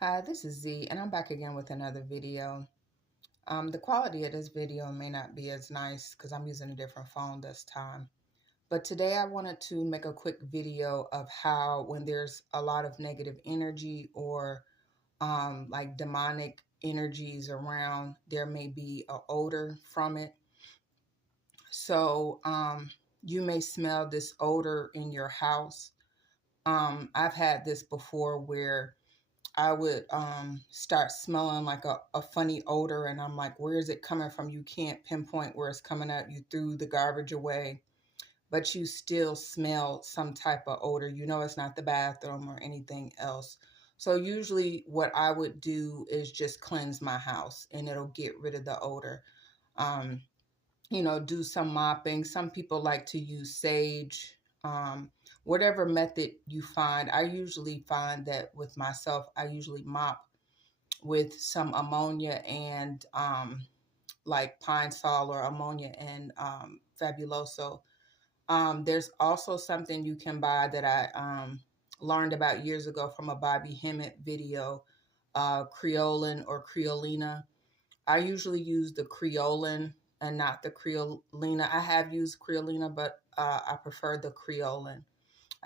Hi, this is Z, and I'm back again with another video. The quality of this video may not be as nice because I'm using a different phone this time. But today I wanted to make a quick video of how when there's a lot of negative energy or like demonic energies around, there may be an odor from it. So you may smell this odor in your house. I've had this before where I would start smelling like a funny odor, and I'm like, where is it coming from? You can't pinpoint where it's coming up. You threw the garbage away, but you still smell some type of odor. You know it's not the bathroom or anything else. So usually what I would do is just cleanse my house and it'll get rid of the odor. Um, do some mopping. Some people like to use sage. Whatever method you find, I usually find that with myself, I usually mop with some ammonia and like pine sol or ammonia and fabuloso. There's also something you can buy that I learned about years ago from a Bobby Hemmett video, Creolin or Creolina. I usually use the Creolin and not the Creolina. I have used Creolina, but I prefer the Creolin.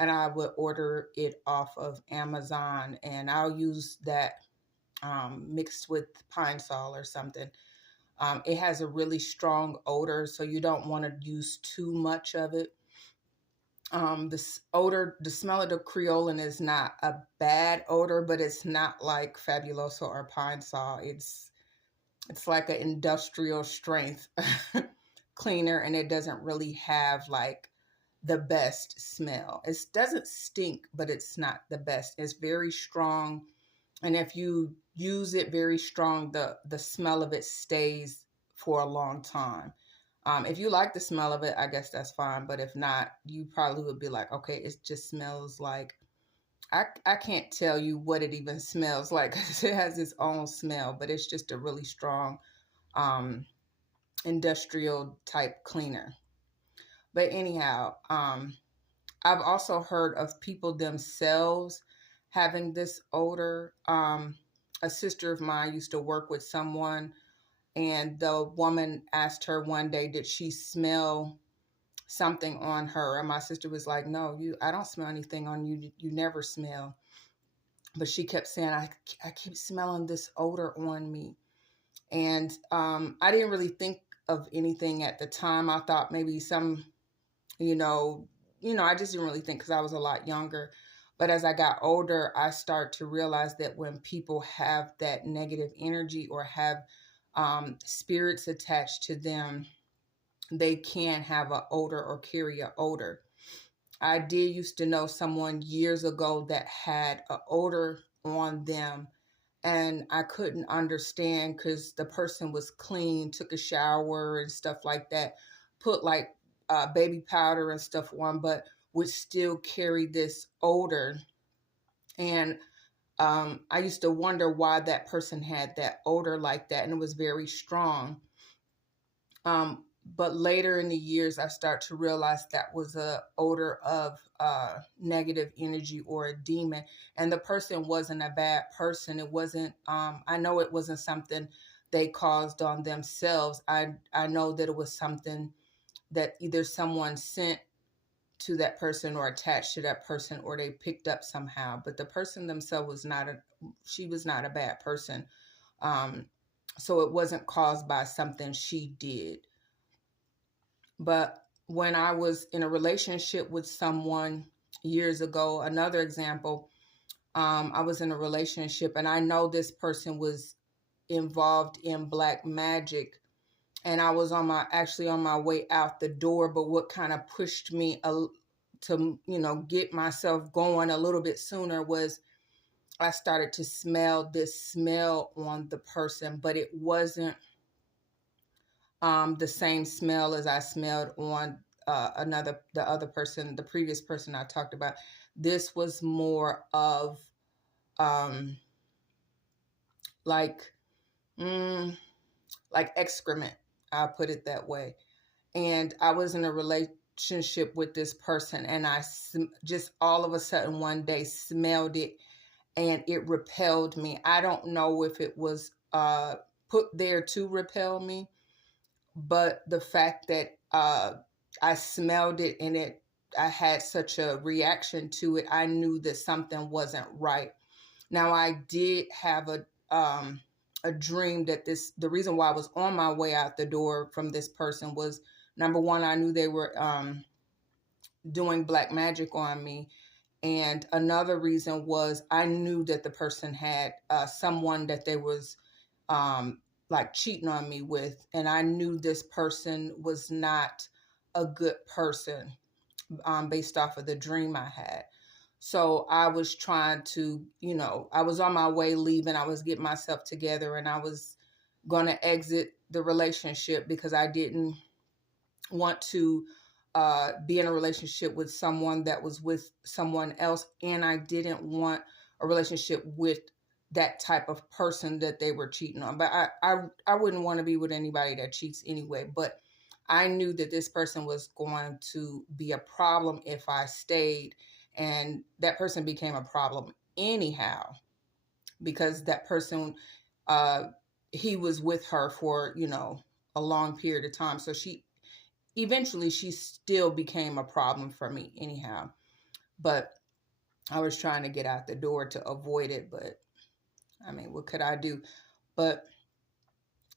And I would order it off of Amazon, and I'll use that mixed with pine sol or something. It has a really strong odor, so you don't want to use too much of it. This odor, the smell of the Creolin is not a bad odor, but it's not like Fabuloso or Pine Sol. It's like an industrial strength cleaner, and it doesn't really have like the best smell. It doesn't stink, but it's not the best. It's very strong, and if you use it very strong, the smell of it stays for a long time. If you like the smell of it, I guess that's fine. But if not, you probably would be like, okay, it just smells like I can't tell you what it even smells like because it has its own smell, but it's just a really strong um, industrial type cleaner. But anyhow, I've also heard of people themselves having this odor. A sister of mine used to work with someone, and the woman asked her one day, did she smell something on her? And my sister was like, no, I don't smell anything on you. You never smell. But she kept saying, I keep smelling this odor on me. And I didn't really think of anything at the time. I thought maybe some, you know, I just didn't really think because I was a lot younger. But as I got older, I start to realize that when people have that negative energy or have spirits attached to them, they can have an odor or carry an odor. I did used to know someone years ago that had an odor on them, and I couldn't understand because the person was clean, took a shower and stuff like that, put like baby powder and stuff on, but would still carry this odor. And I used to wonder why that person had that odor like that, and it was very strong. Um, but later in the years, I start to realize that was a odor of negative energy or a demon, and the person wasn't a bad person. It wasn't. I know it wasn't something they caused on themselves. I know that it was something that either someone sent to that person or attached to that person, or they picked up somehow. But the person themselves was not a. She was not a bad person. Um, so it wasn't caused by something she did. But when I was in a relationship with someone years ago, another example, I was in a relationship and I know this person was involved in black magic. And I was actually on my way out the door. But what kind of pushed me to, get myself going a little bit sooner was I started to smell this smell on the person, but it wasn't the same smell as I smelled on the other person, the previous person I talked about. This was more of um, like mm, like excrement. I'll put it that way. And I was in a relationship with this person, and I just all of a sudden one day smelled it, and it repelled me. I don't know if it was put there to repel me, but the fact that I smelled it and I had such a reaction to it, I knew that something wasn't right. Now I did have a dream that the reason why I was on my way out the door from this person was, number one, I knew they were doing black magic on me. And another reason was I knew that the person had someone that they was like cheating on me with. And I knew this person was not a good person based off of the dream I had. So I was trying to, I was on my way leaving. I was getting myself together and I was going to exit the relationship because I didn't want to be in a relationship with someone that was with someone else. And I didn't want a relationship with that type of person that they were cheating on. But I wouldn't want to be with anybody that cheats anyway. But I knew that this person was going to be a problem if I stayed. And that person became a problem anyhow, because that person, he was with her for, a long period of time. So eventually she still became a problem for me anyhow. But I was trying to get out the door to avoid it. But I mean, what could I do? But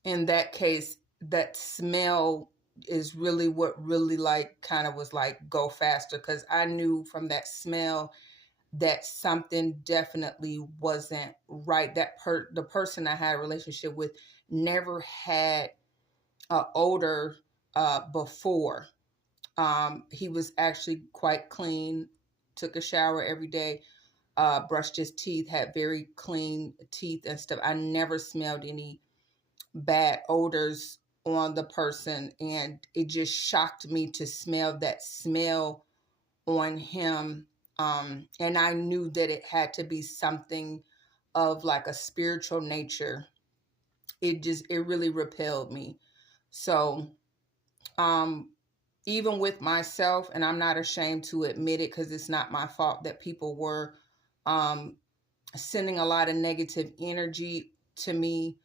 in that case, that smell is really what really like kind of was like go faster, because I knew from that smell that something definitely wasn't right. The person I had a relationship with never had an odor before. He was actually quite clean, took a shower every day, brushed his teeth, had very clean teeth and stuff. I never smelled any bad odors on the person, and it just shocked me to smell that smell on him. And I knew that it had to be something of like a spiritual nature. It really repelled me. So even with myself, and I'm not ashamed to admit it because it's not my fault that people were um, sending a lot of negative energy to me.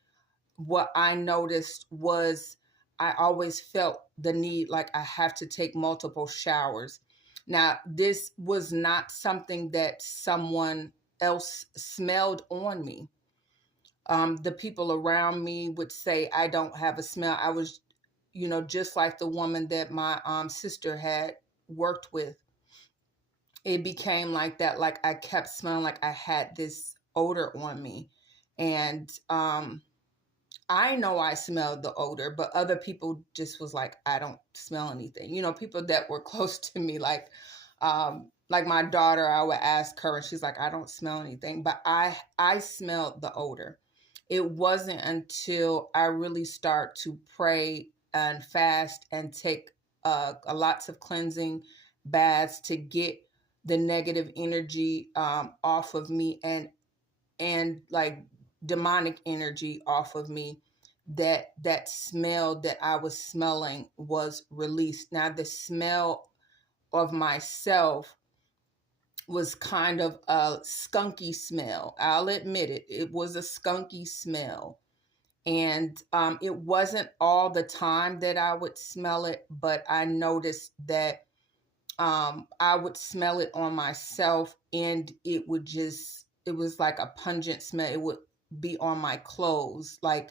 What I noticed was I always felt the need, like I have to take multiple showers. Now, this was not something that someone else smelled on me. The people around me would say I don't have a smell. I was, just like the woman that my sister had worked with. It became like that. Like I kept smelling like I had this odor on me. And I know I smelled the odor, but other people just was like, I don't smell anything. People that were close to me, like my daughter, I would ask her and she's like, I don't smell anything, but I smelled the odor. It wasn't until I really start to pray and fast and take a lots of cleansing baths to get the negative energy off of me, and like demonic energy off of me, that smell that I was smelling was released. Now the smell of myself was kind of a skunky smell. I'll admit it. It was a skunky smell. And it wasn't all the time that I would smell it, but I noticed that I would smell it on myself, and it was like a pungent smell. It would be on my clothes. Like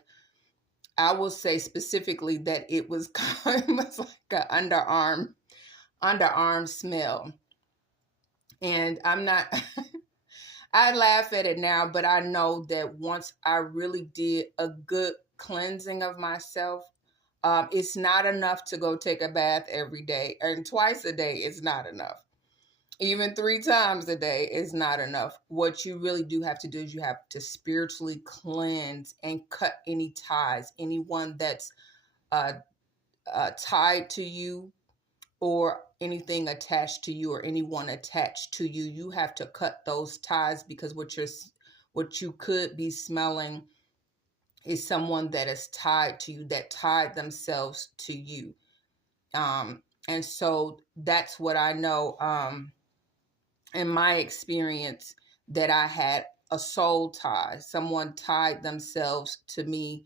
I will say specifically that it was kind of like an underarm smell. And I'm not, I laugh at it now, but I know that once I really did a good cleansing of myself, it's not enough to go take a bath every day, and twice a day is not enough. Even 3 times a day is not enough. What you really do have to do is you have to spiritually cleanse and cut any ties, anyone that's tied to you, or anything attached to you, or anyone attached to you. You have to cut those ties, because what you could be smelling is someone that is tied to you, that tied themselves to you. And so that's what I know in my experience that I had a soul tie. Someone tied themselves to me,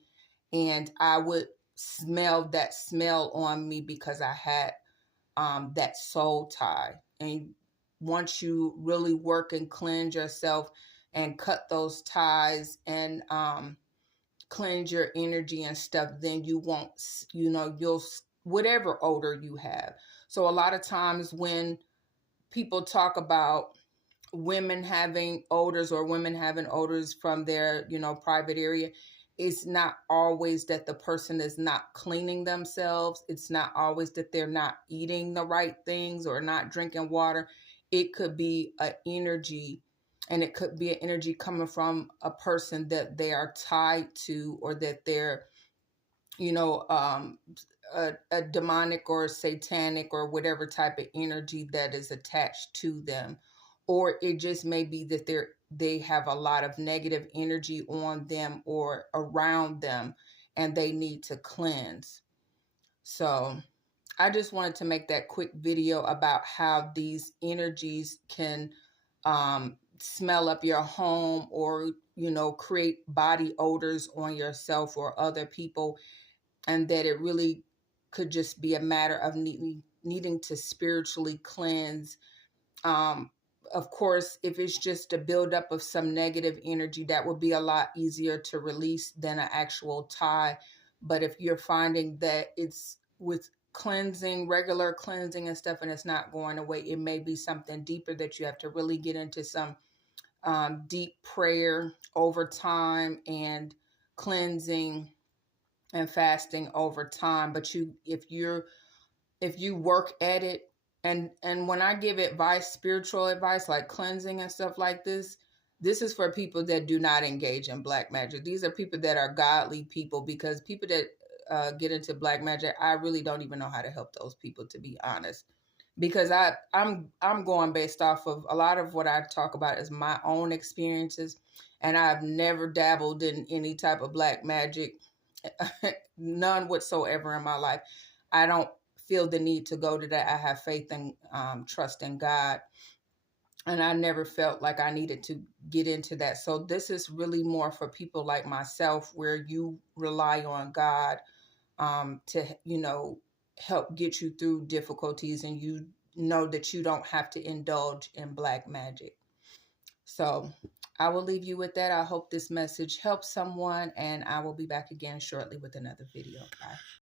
and I would smell that smell on me because I had that soul tie. And once you really work and cleanse yourself and cut those ties and cleanse your energy and stuff, then you won't, you'll, whatever odor you have. So a lot of times when people talk about women having odors or women having odors from their, private area, it's not always that the person is not cleaning themselves. It's not always that they're not eating the right things or not drinking water. It could be an energy, and it could be an energy coming from a person that they are tied to, or that they're, you know, um, a demonic or satanic or whatever type of energy that is attached to them. Or it just may be that they have a lot of negative energy on them or around them, and they need to cleanse. So I just wanted to make that quick video about how these energies can smell up your home, or create body odors on yourself or other people, and that it really could just be a matter of needing to spiritually cleanse. Um, of course, if it's just a buildup of some negative energy, that would be a lot easier to release than an actual tie. But if you're finding that it's with cleansing, regular cleansing and stuff, and it's not going away, it may be something deeper that you have to really get into some deep prayer over time, and cleansing and fasting over time. But if you work at it, and when I give advice, spiritual advice like cleansing and stuff like this is for people that do not engage in black magic. These are people that are godly people, because people that get into black magic, I really don't even know how to help those people, to be honest, because I'm going based off of a lot of what I talk about is my own experiences, and I've never dabbled in any type of black magic, none whatsoever in my life. I don't feel the need to go to that. I have faith and trust in God, and I never felt like I needed to get into that. So this is really more for people like myself, where you rely on God to help get you through difficulties, and you know that you don't have to indulge in black magic. So I will leave you with that. I hope this message helps someone, and I will be back again shortly with another video. Bye.